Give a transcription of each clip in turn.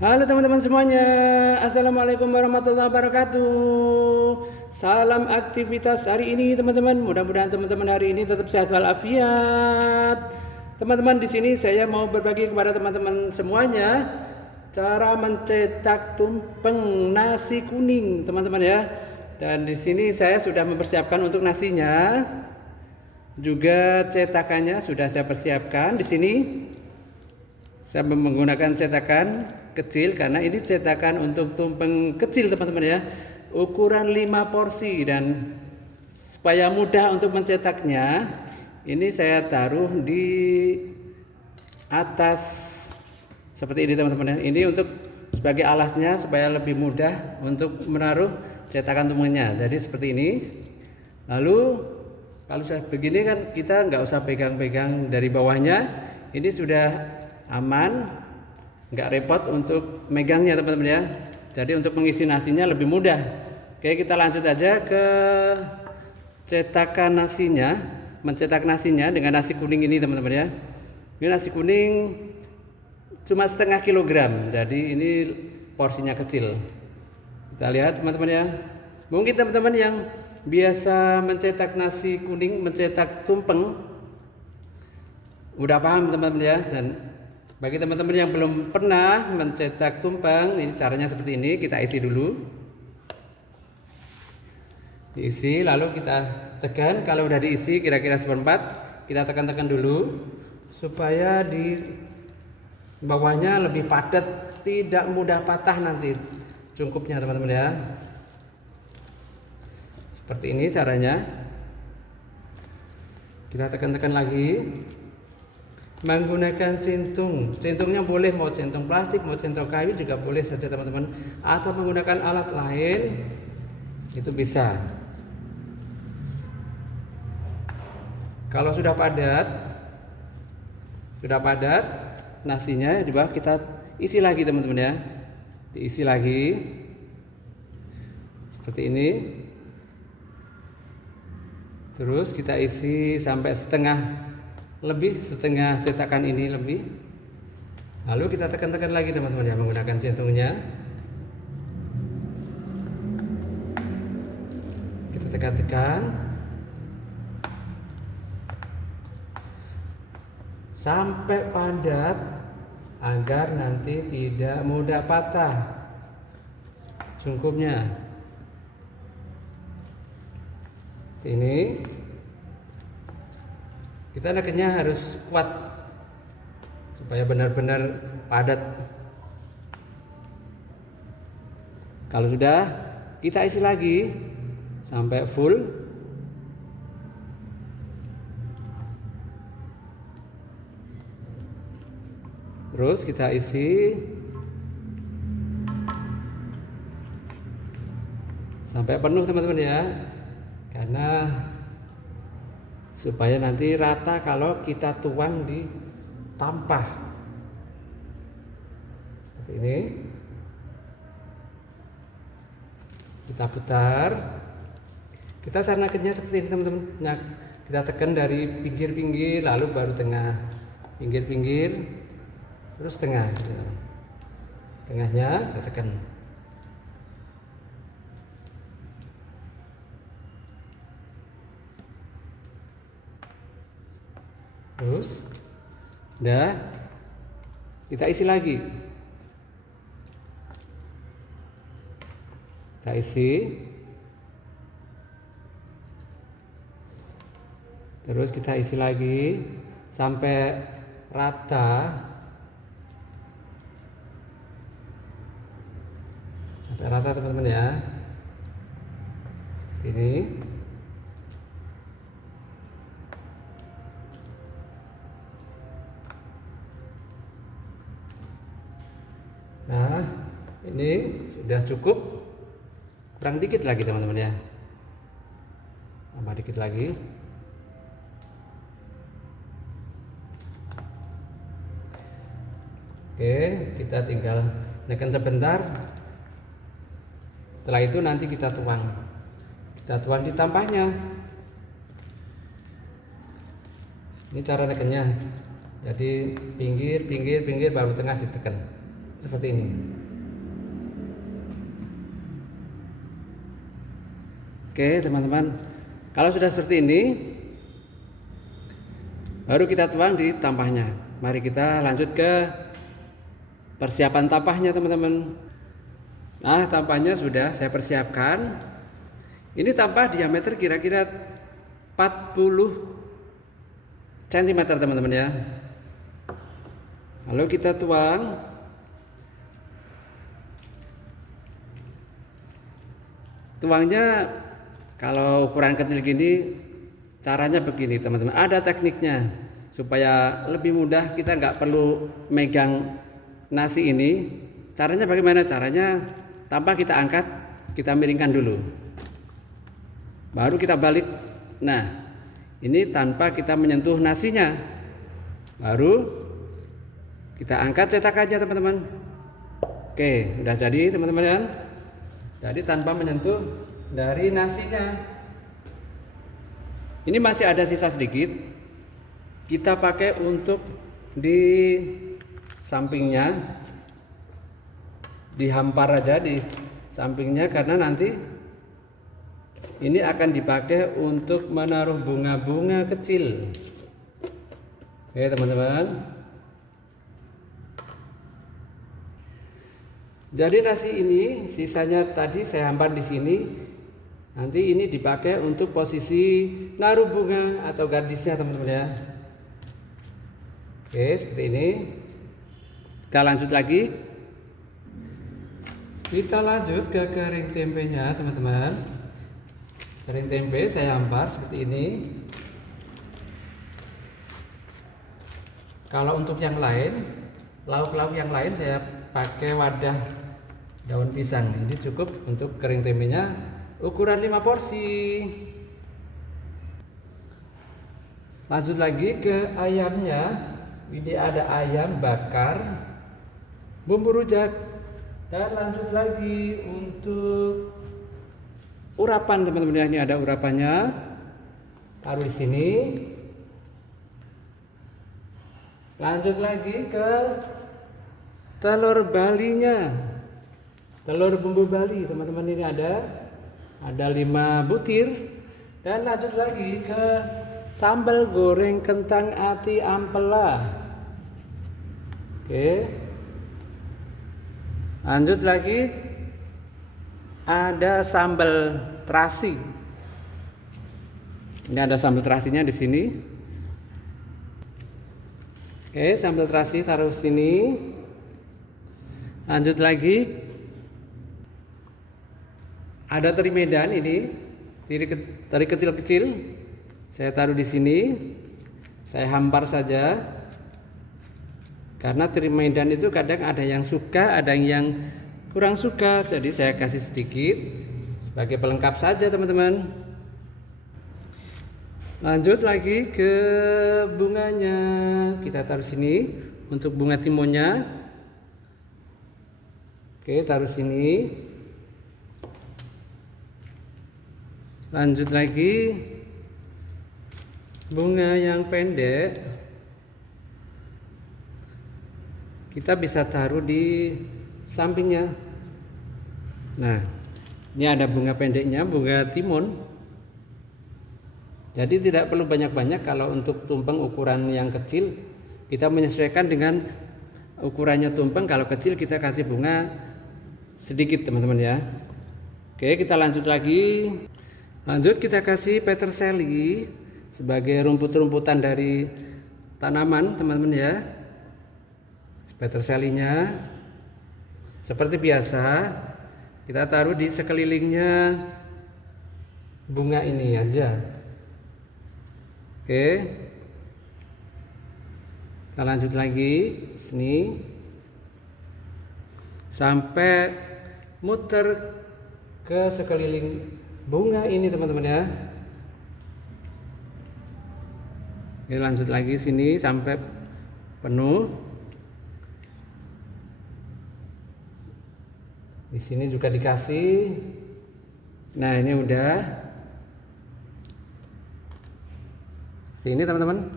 Halo teman-teman semuanya, Assalamualaikum warahmatullahi wabarakatuh. Salam aktivitas hari ini teman-teman. Mudah-mudahan teman-teman hari ini tetap sehat walafiat. Teman-teman, di sini saya mau berbagi kepada teman-teman semuanya cara mencetak tumpeng nasi kuning, teman-teman ya. Dan di sini saya sudah mempersiapkan untuk nasinya. Juga cetakannya sudah saya persiapkan di sini. Saya menggunakan cetakan kecil karena ini cetakan untuk tumpeng kecil teman-teman ya, ukuran 5 porsi. Dan supaya mudah untuk mencetaknya, ini saya taruh di atas seperti ini teman-teman ya. Ini untuk sebagai alasnya supaya lebih mudah untuk menaruh cetakan tumpengnya. Jadi seperti ini. Lalu kalau sudah begini kan kita nggak usah pegang-pegang dari bawahnya. Ini sudah aman, nggak repot untuk megangnya teman-teman ya. Jadi untuk mengisi nasinya lebih mudah. Oke, kita lanjut aja ke cetakan nasinya, mencetak nasinya dengan nasi kuning ini teman-teman ya. Ini nasi kuning cuma setengah kilogram, jadi ini porsinya kecil. Kita lihat teman-teman ya. Mungkin teman-teman yang biasa mencetak nasi kuning, mencetak tumpeng udah paham teman-teman ya. Dan bagi teman-teman yang belum pernah mencetak tumpeng, ini caranya seperti ini. Kita isi dulu, diisi lalu kita tekan. Kalau udah diisi kira-kira seperempat, kita tekan-tekan dulu supaya di bawahnya lebih padat, tidak mudah patah nanti cungkupnya teman-teman ya. Seperti ini caranya. Kita tekan-tekan lagi menggunakan centung. Centungnya boleh mau centung plastik, mau centung kayu juga boleh saja teman-teman, atau menggunakan alat lain itu bisa. Kalau sudah padat nasinya, di bawah kita isi lagi teman-teman ya. Diisi lagi seperti ini. Terus kita isi sampai setengah cetakan ini lebih. Lalu kita tekan-tekan lagi teman-teman ya, menggunakan centungnya. Kita tekan-tekan sampai padat agar nanti tidak mudah patah cungkupnya. Ini kita nekennya harus kuat supaya benar-benar padat. Kalau sudah, kita isi lagi sampai full. Terus kita isi sampai penuh teman-teman ya, karena supaya nanti rata kalau kita tuang di tampah seperti ini. Kita putar, kita cara naketnya seperti ini teman-teman. Nah, kita tekan dari pinggir-pinggir, lalu baru tengah, pinggir-pinggir, terus tengah. Tengahnya kita tekan. Terus udah, kita isi lagi. Kita isi. Terus kita isi lagi sampai rata. Sampai rata teman-teman ya. Ini. Nah, ini sudah cukup. Kurang dikit lagi teman-teman ya. Tambah dikit lagi. Oke, kita tinggal tekan sebentar. Setelah itu nanti kita tuang. Kita tuang di tampahnya. Ini cara nekennya. Jadi pinggir baru tengah ditekan. seperti ini. Oke teman-teman, kalau sudah seperti ini baru kita tuang di tampahnya. Mari kita lanjut ke persiapan tampahnya teman-teman. Nah, tampahnya sudah saya persiapkan. Ini tampah diameter kira-kira 40 cm teman-teman ya. Lalu kita tuang. Tuangnya kalau ukuran kecil gini caranya begini teman-teman. Ada tekniknya supaya lebih mudah, kita nggak perlu megang nasi ini. Caranya bagaimana? Caranya tampah kita angkat, kita miringkan dulu. Baru kita balik. Nah, ini tanpa kita menyentuh nasinya. Baru kita angkat, cetak aja teman-teman. Oke, udah jadi teman-teman ya. Jadi tanpa menyentuh dari nasinya. Ini masih ada sisa sedikit. Kita pakai untuk di sampingnya. Dihampar aja di sampingnya karena nanti ini akan dipakai untuk menaruh bunga-bunga kecil. Oke, teman-teman. Jadi nasi ini sisanya tadi saya hampar di sini. Nanti ini dipakai untuk posisi naruh bunga atau gardisnya teman-teman ya. Oke, seperti ini. Kita lanjut lagi. Kita lanjut ke kering tempenya teman-teman. Kering tempe saya hampar seperti ini. Kalau untuk yang lain, lauk-lauk yang lain saya pakai wadah daun pisang. Ini cukup untuk kering tempenya, ukuran 5 porsi. Lanjut lagi ke ayamnya. Ini ada ayam bakar, bumbu rujak, dan lanjut lagi untuk urapan teman-teman. Ini ada urapannya. Taruh di sini. Lanjut lagi ke telur balinya. Telur bumbu Bali teman-teman, ini ada 5 butir. Dan lanjut lagi ke sambal goreng kentang ati ampela. Oke. Lanjut lagi ada sambal terasi. Ini ada sambal terasinya di sini. Oke, sambal terasi taruh sini. Lanjut lagi ada teri Medan ini, teri kecil-kecil. Saya taruh di sini. Saya hampar saja. Karena teri Medan itu kadang ada yang suka, ada yang kurang suka. Jadi saya kasih sedikit sebagai pelengkap saja teman-teman. Lanjut lagi ke bunganya. Kita taruh sini untuk bunga timunnya. Oke, taruh sini. Lanjut lagi bunga yang pendek. Kita bisa taruh di sampingnya. Nah, ini ada bunga pendeknya, bunga timun. Jadi tidak perlu banyak-banyak. Kalau untuk tumpeng ukuran yang kecil, kita menyesuaikan dengan ukurannya tumpeng. Kalau kecil kita kasih bunga sedikit teman-teman ya. Oke, kita lanjut lagi. Lanjut kita kasih peterseli sebagai rumput-rumputan dari tanaman teman-teman ya. Peterselinya seperti biasa kita taruh di sekelilingnya bunga ini aja. Oke, kita lanjut lagi sini sampai muter ke sekeliling bunga ini teman-teman ya. Oke, lanjut lagi sini sampai penuh. Di sini juga dikasih. Nah, ini udah. Ini teman-teman.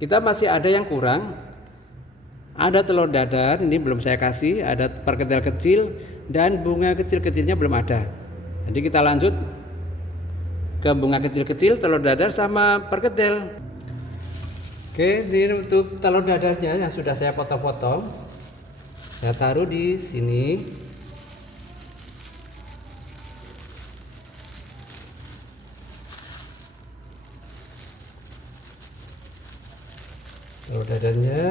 Kita masih ada yang kurang. Ada telur dadar, ini belum saya kasih, ada perkedel kecil dan bunga kecil-kecilnya belum ada. Jadi kita lanjut ke bunga kecil-kecil, telur dadar sama perkedel. Oke, ini untuk telur dadarnya yang sudah saya potong-potong. Saya taruh di sini. Telur dadarnya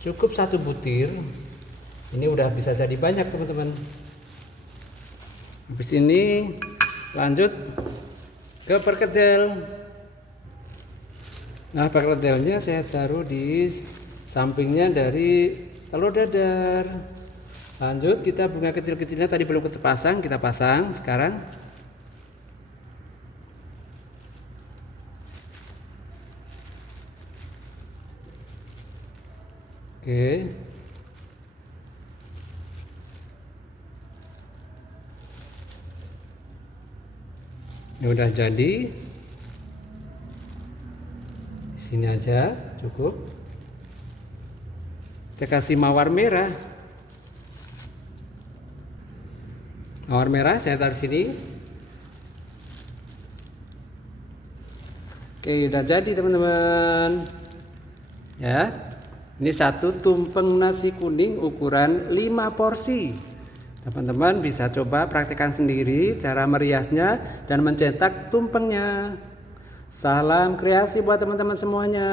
cukup 1 butir. Ini udah bisa jadi banyak teman-teman. Habis ini lanjut ke perkedel. Nah, perkedelnya saya taruh di sampingnya dari telur dadar. Lanjut kita bunga kecil-kecilnya tadi belum terpasang, kita pasang sekarang. Oke. Ini udah jadi. Di sini aja cukup. Kita kasih mawar merah. Mawar merah saya taruh sini. Oke, udah jadi teman-teman. Ya. Ini 1 tumpeng nasi kuning ukuran 5 porsi. Teman-teman bisa coba praktekkan sendiri cara meriasnya dan mencetak tumpengnya. Salam kreasi buat teman-teman semuanya.